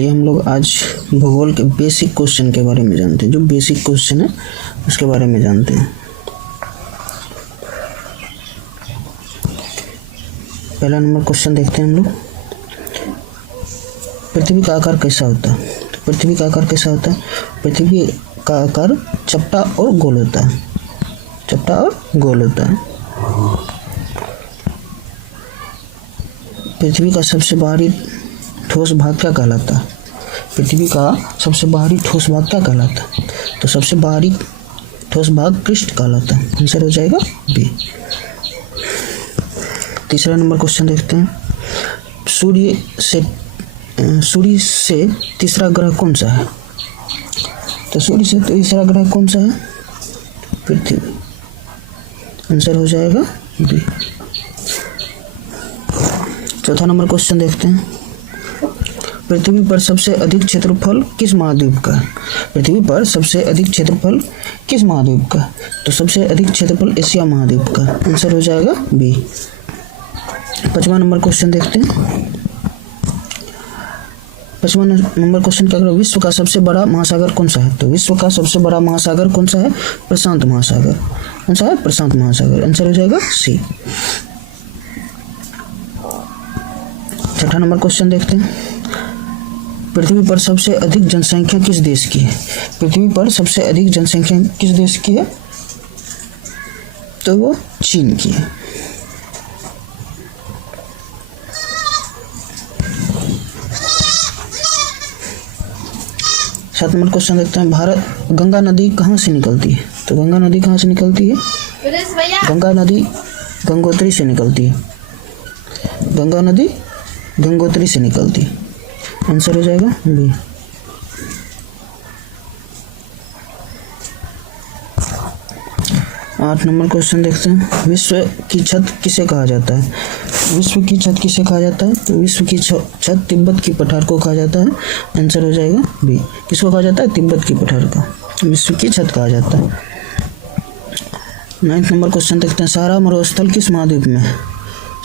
चलिए हम लोग आज भूगोल के बेसिक क्वेश्चन के बारे में जानते हैं। जो बेसिक क्वेश्चन है उसके बारे में जानते हैं। पहला नंबर क्वेश्चन देखते हैं हम लोग। पृथ्वी का आकार कैसा होता है? तो पृथ्वी का आकार कैसा होता है? पृथ्वी का आकार चपटा और गोल होता है। चपटा और गोल होता है। पृथ्वी का सबसे बाहरी ठोस भाग क्या कहलाता है? पृथ्वी का सबसे बाहरी ठोस भाग क्या कहलाता है? तो सबसे बाहरी ठोस भाग पृष्ठ कहलाता है। आंसर हो जाएगा बी। तीसरा नंबर क्वेश्चन देखते हैं। सूर्य से तीसरा ग्रह कौन सा है? तो सूर्य से तीसरा ग्रह कौन सा है? पृथ्वी। आंसर हो जाएगा बी। चौथा नंबर क्वेश्चन देखते हैं। पृथ्वी पर सबसे अधिक क्षेत्रफल किस महाद्वीप का है? पृथ्वी पर सबसे अधिक क्षेत्रफल किस महाद्वीप का है? तो सबसे अधिक क्षेत्रफल एशिया महाद्वीप का। आंसर हो जाएगा बी। पांचवा नंबर क्वेश्चन देखते हैं। पांचवा नंबर क्वेश्चन क्या करें? विश्व का सबसे बड़ा महासागर कौन सा है? तो विश्व का सबसे बड़ा महासागर कौन सा है? प्रशांत महासागर। कौन सा है? प्रशांत महासागर। आंसर हो जाएगा सी। छठा नंबर क्वेश्चन देखते हैं। पृथ्वी पर सबसे अधिक जनसंख्या किस देश की है? पृथ्वी पर सबसे अधिक जनसंख्या किस देश की है? तो वो चीन की है। सात नंबर क्वेश्चन देखते हैं। गंगा नदी कहाँ से निकलती है? तो गंगा नदी कहाँ से निकलती है? गंगा नदी गंगोत्री से निकलती है। गंगा नदी गंगोत्री से निकलती है। आंसर हो जाएगा बी। आठ नंबर क्वेश्चन देखते हैं। विश्व की छत किसे कहा जाता है? विश्व की छत किसे कहा जाता है? तो विश्व की छत तिब्बत की पठार को कहा जाता है। आंसर हो जाएगा बी। किसको कहा जाता है? तिब्बत की पठार का विश्व की छत कहा जाता है। नाइन्थ नंबर क्वेश्चन देखते हैं। सहारा मरुस्थल किस महाद्वीप में है?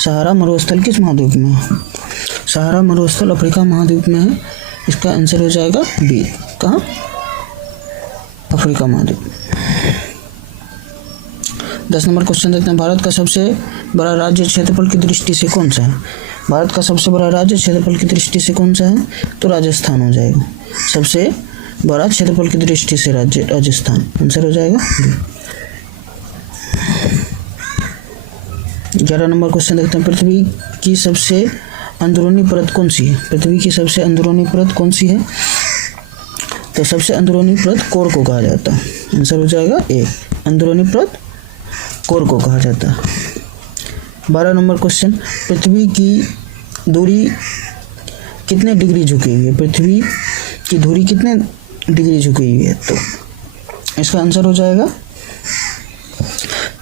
सहारा मरुस्थल किस महाद्वीप में है? सहारा मरुस्थल अफ्रीका महाद्वीप में है। इसका आंसर हो जाएगा बी। कहाँ? अफ्रीका महाद्वीप। 10 नंबर क्वेश्चन देखते हैं। भारत का सबसे बड़ा राज्य क्षेत्रफल की दृष्टि से कौन सा है? भारत का सबसे बड़ा राज्य क्षेत्रफल की दृष्टि से कौन सा है? तो राजस्थान हो जाएगा। सबसे बड़ा क्षेत्रफल की दृष्टि से राज्य राजस्थान। आंसर हो जाएगा बी। 11 नंबर क्वेश्चन देखते हैं। पृथ्वी की सबसे अंदरूनी परत कौन सी है? पृथ्वी की सबसे अंदरूनी परत कौन सी है? तो सबसे अंदरूनी परत कोर को कहा जाता है। आंसर हो जाएगा ए। अंदरूनी परत कोर को कहा जाता है। 12 नंबर क्वेश्चन। पृथ्वी की दूरी कितने डिग्री झुकी हुई है? पृथ्वी की दूरी कितने डिग्री झुकी हुई है? तो इसका आंसर हो जाएगा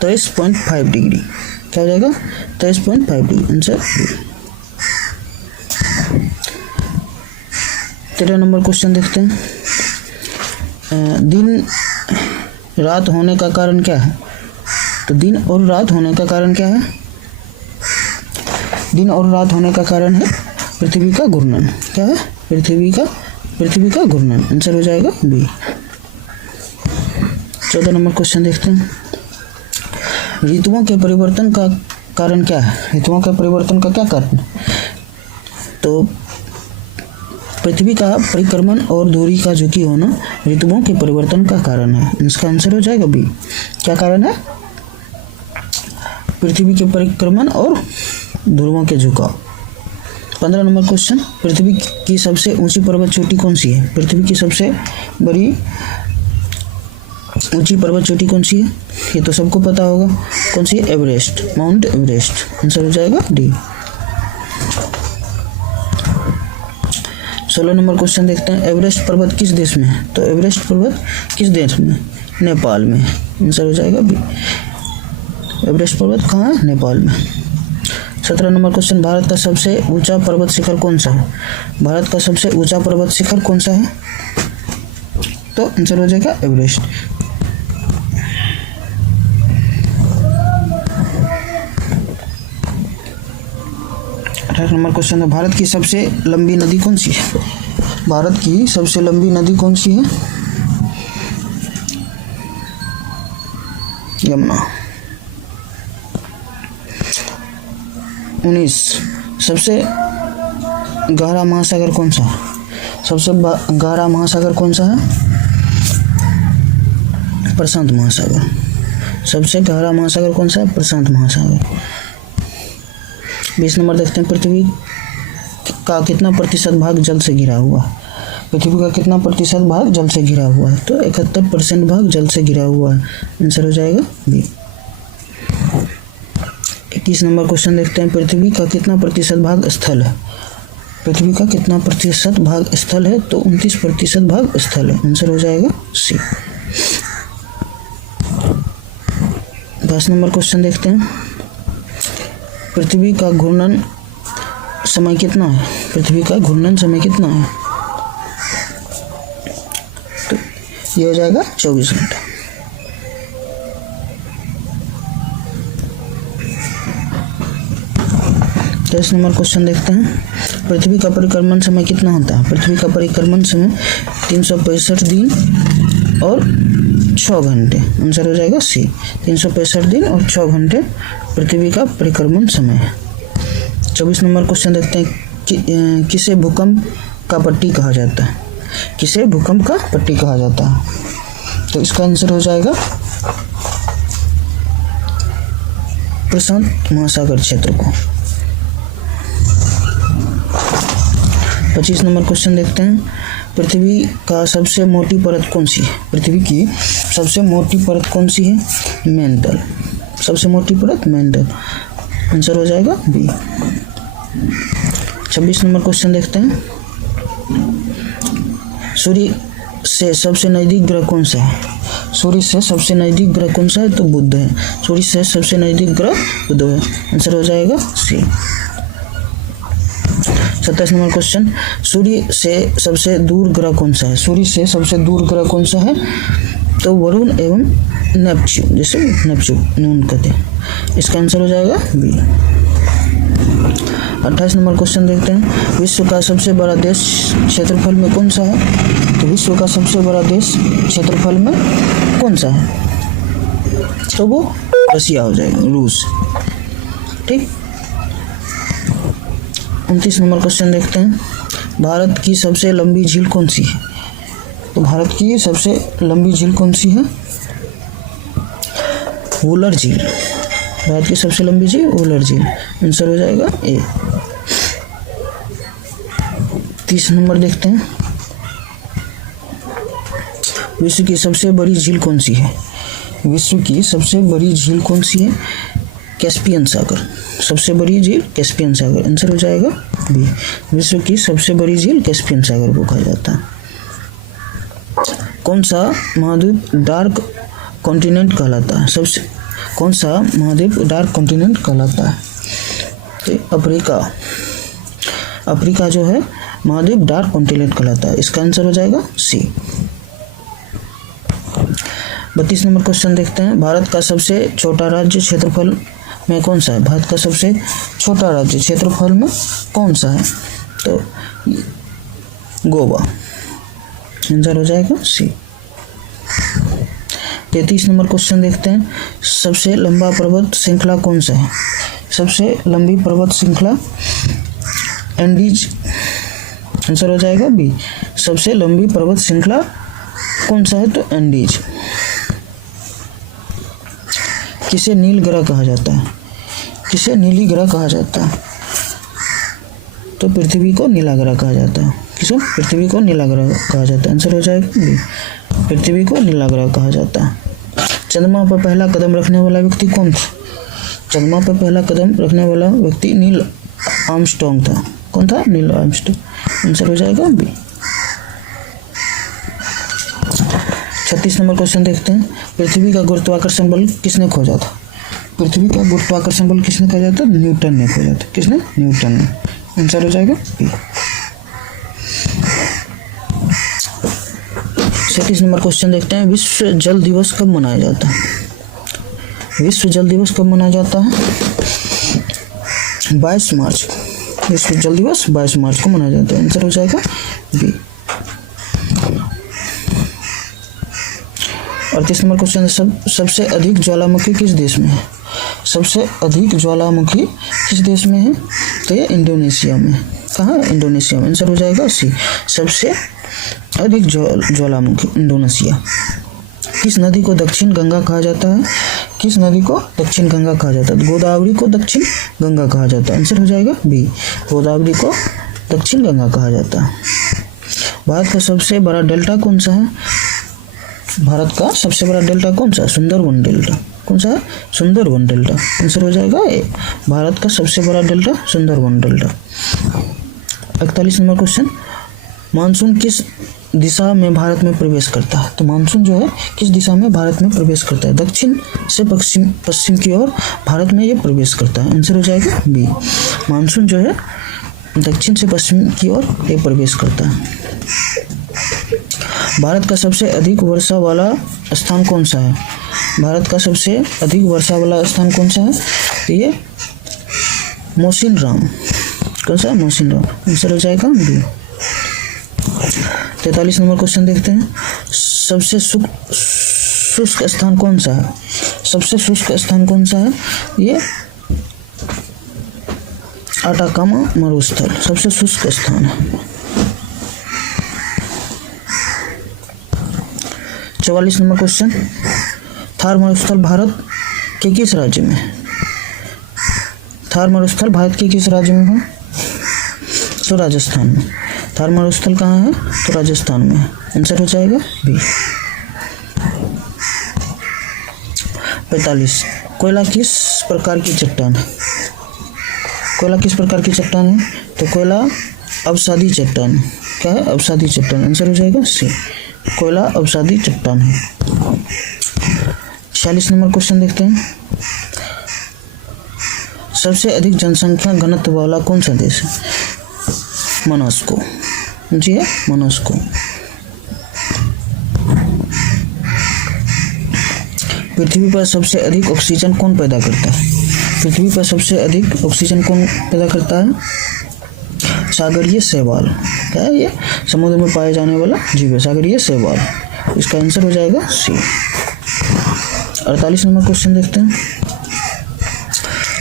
23.5 डिग्री। क्या हो जाएगा? 23.5 डिग्री। Answer B. 13 नंबर क्वेश्चन देखते हैं। दिन रात होने का कारण क्या है? तो दिन और रात होने का कारण क्या है? दिन और रात होने का कारण है पृथ्वी का घूर्णन। क्या है? पृथ्वी का घूर्णन। आंसर हो जाएगा बी। 14 नंबर क्वेश्चन देखते हैं। ऋतुओं के परिवर्तन का कारण क्या है? ऋतुओं के परिवर्तन का क्या कारण? तो पृथ्वी का परिक्रमण और दूरी का झुकी होना ऋतुओं के परिवर्तन का कारण है। इसका आंसर हो जाएगा बी। क्या कारण है? पृथ्वी के परिक्रमण और ध्रुवों के झुकाव। 15 नंबर क्वेश्चन। पृथ्वी की सबसे ऊंची पर्वत चोटी कौन सी है? पृथ्वी की सबसे बड़ी ऊंची पर्वत चोटी कौन सी है? ये तो सबको पता होगा। कौन सी है? एवरेस्ट। Mount Everest. आंसर हो जाएगा डी। 16 नंबर क्वेश्चन देखते हैं। एवरेस्ट पर्वत किस देश में है? तो एवरेस्ट पर्वत किस देश में? नेपाल में। आंसर हो जाएगा बी। एवरेस्ट पर्वत कहाँ है? नेपाल में। 17 नंबर क्वेश्चन। भारत का सबसे ऊंचा पर्वत शिखर कौन सा है? भारत का सबसे ऊंचा पर्वत शिखर कौन सा है? तो आंसर हो जाएगा एवरेस्ट। 18 नंबर क्वेश्चन है, भारत की सबसे लंबी नदी कौन सी है? भारत की सबसे लंबी नदी कौन सी है? यमुना। 19 सबसे गहरा महासागर कौन सा है? सबसे गहरा महासागर कौन सा है? प्रशांत महासागर। सबसे गहरा महासागर कौन सा है? प्रशांत महासागर। 20 नंबर देखते हैं, पृथ्वी का कितना प्रतिशत भाग जल से घिरा हुआ है? पृथ्वी का कितना प्रतिशत भाग जल से घिरा हुआ है? तो 71% भाग जल से घिरा हुआ है। आंसर हो जाएगा बी। 21 नंबर क्वेश्चन देखते हैं, पृथ्वी का कितना प्रतिशत भाग स्थल है? पृथ्वी का कितना प्रतिशत भाग स्थल है? तो 29% भाग स्थल है। आंसर हो जाएगा सी। 10 नंबर क्वेश्चन देखते हैं, पृथ्वी का घूर्णन समय कितना है? पृथ्वी का घूर्णन समय कितना है? तो ये हो जाएगा 24 घंटा। दस नंबर क्वेश्चन देखते हैं, पृथ्वी का परिक्रमण समय कितना होता है? पृथ्वी का परिक्रमण समय 365 दिन और 6 घंटे। आंसर हो जाएगा सी। 365 दिन और 6 घंटे पृथ्वी का परिक्रमण समय है। 24 नंबर क्वेश्चन देखते हैं, किसे भूकंप का पट्टी कहा जाता है? किसे भूकंप का पट्टी कहा जाता है? तो इसका आंसर हो जाएगा प्रशांत महासागर क्षेत्र को। 25 नंबर क्वेश्चन देखते हैं, पृथ्वी का सबसे मोटी परत कौन सी है? पृथ्वी की सबसे मोटी परत कौन सी है? मैंटल। सबसे मोटी परत मैंटल। आंसर हो जाएगा बी। 26 नंबर क्वेश्चन देखते हैं, सूर्य से सबसे नजदीक ग्रह कौन सा है? सूर्य से सबसे नजदीक ग्रह कौन सा है? तो बुध है। सूर्य से सबसे नजदीक ग्रह बुध है। आंसर हो जाएगा सी। 27 नंबर क्वेश्चन, सूर्य से सबसे दूर ग्रह कौन सा है? सूर्य से सबसे दूर ग्रह कौन सा है? तो वरुण एवं नेपच्यून, जैसे नेपच्यून कहते हैं। इसका आंसर हो जाएगा बी। 28 नंबर क्वेश्चन देखते हैं, विश्व का सबसे बड़ा देश क्षेत्रफल में कौन सा है? तो विश्व का सबसे बड़ा देश क्षेत्रफल में कौन सा है? तो वो रसिया हो जाएगा, रूस। ठीक। 29 नंबर क्वेश्चन देखते हैं, भारत की सबसे लंबी झील कौन सी है? तो भारत की सबसे लंबी झील कौन सी है? वुलर झील। भारत की सबसे लंबी झील वुलर झील। आंसर हो जाएगा ए। 30 नंबर देखते हैं, विश्व की सबसे बड़ी झील कौन सी है? विश्व की सबसे बड़ी झील कौन सी है? कैस्पियन सागर। सबसे बड़ी झील कैस्पियन सागर। आंसर हो जाएगा बी। विश्व की सबसे बड़ी झील कैस्पियन सागर को कहा जाता है। कौन सा महाद्वीप डार्क कॉन्टिनेंट कहलाता है? कौन सा महाद्वीप डार्क कॉन्टिनेंट कहलाता है? तो अफ्रीका जो है महाद्वीप डार्क कॉन्टिनेंट कहलाता है। इसका आंसर हो जाएगा सी। 32 नंबर क्वेश्चन देखते हैं, भारत का सबसे छोटा राज्य क्षेत्रफल में कौन सा है? भारत का सबसे छोटा राज्य क्षेत्रफल में कौन सा है? तो गोवा। आंसर हो जाएगा सी। 33 नंबर क्वेश्चन देखते हैं, सबसे लंबा पर्वत श्रृंखला कौन सा है? सबसे लंबी पर्वत श्रृंखला एंडीज। आंसर हो जाएगा बी। सबसे लंबी पर्वत श्रृंखला कौन सा है? तो एंडीज। किसे नील ग्रह कहा जाता है? किसे नीली ग्रह कहा जाता है? तो पृथ्वी को नीला ग्रह कहा जाता है। किसे? पृथ्वी को नीला ग्रह कहा जाता है। आंसर हो जाएगा बी। पृथ्वी को नीला ग्रह कहा जाता है। चंद्रमा पर पहला कदम रखने वाला व्यक्ति कौन था? चंद्रमा पर पहला कदम रखने वाला व्यक्ति नील आर्मस्ट्रॉन्ग था। कौन था? Neil Armstrong. आंसर हो जाएगा बी। 36 नंबर क्वेश्चन देखते हैं, पृथ्वी का गुरुत्वाकर्षण बल किसने खोजा था? पृथ्वी का गुरुत्वाकर्षण बल किसने खोजा था? न्यूटन ने खोजा था। किसने? न्यूटन ने। आंसर हो जाएगा बी। 37 नंबर क्वेश्चन देखते हैं, विश्व जल दिवस कब मनाया जाता है? विश्व जल दिवस कब मनाया जाता है? 22 मार्च। विश्व जल दिवस 22 मार्च को मनाया जाता है। आंसर हो जाएगा बी। 38 नंबर क्वेश्चन है, सबसे अधिक ज्वालामुखी किस देश में है? सबसे अधिक ज्वालामुखी किस देश में है? तो ये इंडोनेशिया में। कहाँ? इंडोनेशिया में। आंसर हो जाएगा सी, सबसे अधिक ज्वालामुखी इंडोनेशिया। किस नदी को दक्षिण गंगा कहा जाता है? किस नदी को दक्षिण गंगा कहा जाता है? गोदावरी को दक्षिण गंगा कहा जाता है। आंसर हो जाएगा बी, गोदावरी को दक्षिण गंगा कहा जाता है। भारत का सबसे बड़ा डेल्टा कौन सा है? भारत का सबसे बड़ा डेल्टा कौन सा है? सुंदरबन डेल्टा। कौन सा है? सुंदरबन डेल्टा। आंसर हो जाएगा ए, भारत का सबसे बड़ा delta Sundarban delta. 41 number question, monsoon किस दिशा में भारत में प्रवेश करता है? तो मानसून जो है किस दिशा में भारत में प्रवेश करता है? दक्षिण से पश्चिम की ओर भारत में ये प्रवेश करता है। आंसर हो जाएगा बी, मानसून जो है दक्षिण से पश्चिम की ओर ये प्रवेश करता है। भारत का सबसे अधिक वर्षा वाला स्थान कौन सा है? भारत का सबसे अधिक वर्षा वाला स्थान कौन सा है? तो ये मौसिनराम। कौन सा? मौसिनराम। आंसर हो जाएगा बी। 43 नंबर क्वेश्चन देखते हैं, सबसे शुष्क स्थान कौन सा है? सबसे शुष्क स्थान कौन सा है? ये अटाकामा मरुस्थल सबसे शुष्क स्थान है। 44 नंबर क्वेश्चन, थार मरुस्थल भारत के किस राज्य में है? थार मरुस्थल भारत के किस राज्य में है? तो राजस्थान में। थार मरुस्थल कहाँ है? तो राजस्थान में है। आंसर हो जाएगा बी। 45, कोयला किस प्रकार की चट्टान है? कोयला किस प्रकार की चट्टान है? तो कोयला अवसादी चट्टान। क्या है? अवसादी चट्टान। आंसर हो जाएगा सी, कोयला अवसादी चट्टान है। 46 नंबर क्वेश्चन देखते हैं, सबसे अधिक जनसंख्या घनत्व वाला कौन सा देश है? मोनास्को। जी है, मोनास्को। पृथ्वी पर सबसे अधिक ऑक्सीजन कौन पैदा करता है? पृथ्वी पर सबसे अधिक ऑक्सीजन कौन पैदा करता है? सागरीय शैवाल। क्या है? ये समुद्र में पाए जाने वाला जीव है, सागरीय शैवाल। इसका आंसर हो जाएगा सी। 48 नंबर क्वेश्चन देखते हैं,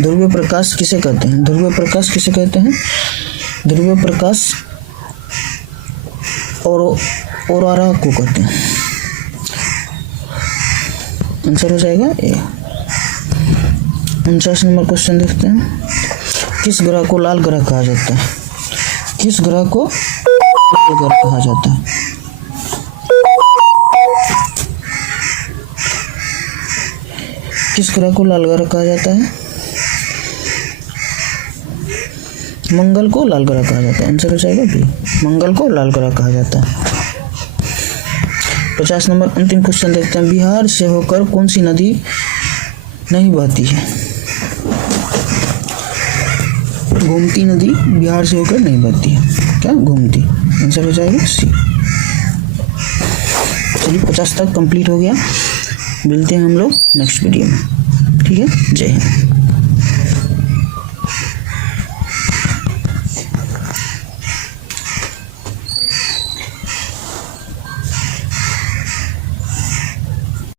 ध्रुवीय प्रकाश किसे कहते हैं? ध्रुवीय प्रकाश किसे कहते हैं? ध्रुवीय प्रकाश औरोरा को कहते हैं। आंसर हो जाएगा ए। 49 नंबर क्वेश्चन देखते हैं, किस ग्रह को लाल ग्रह कहा जाता है? किस ग्रह को लाल ग्रह कहा जाता है? किस ग्रह को लाल ग्रह कहा जाता है? मंगल को लाल ग्रह कहा जाता है। आंसर हो जाएगा बी, मंगल को लाल ग्रह कहा जाता है। 50 नंबर अंतिम क्वेश्चन देखते हैं, बिहार से होकर कौन सी नदी नहीं बहती है? गोमती नदी बिहार से होकर नहीं बहती है। क्या? गोमती। आंसर हो जाएगा सी। चलिए 50 तक कंप्लीट हो गया, मिलते हैं हम लोग नेक्स्ट वीडियो में। ठीक है, जय हिंद।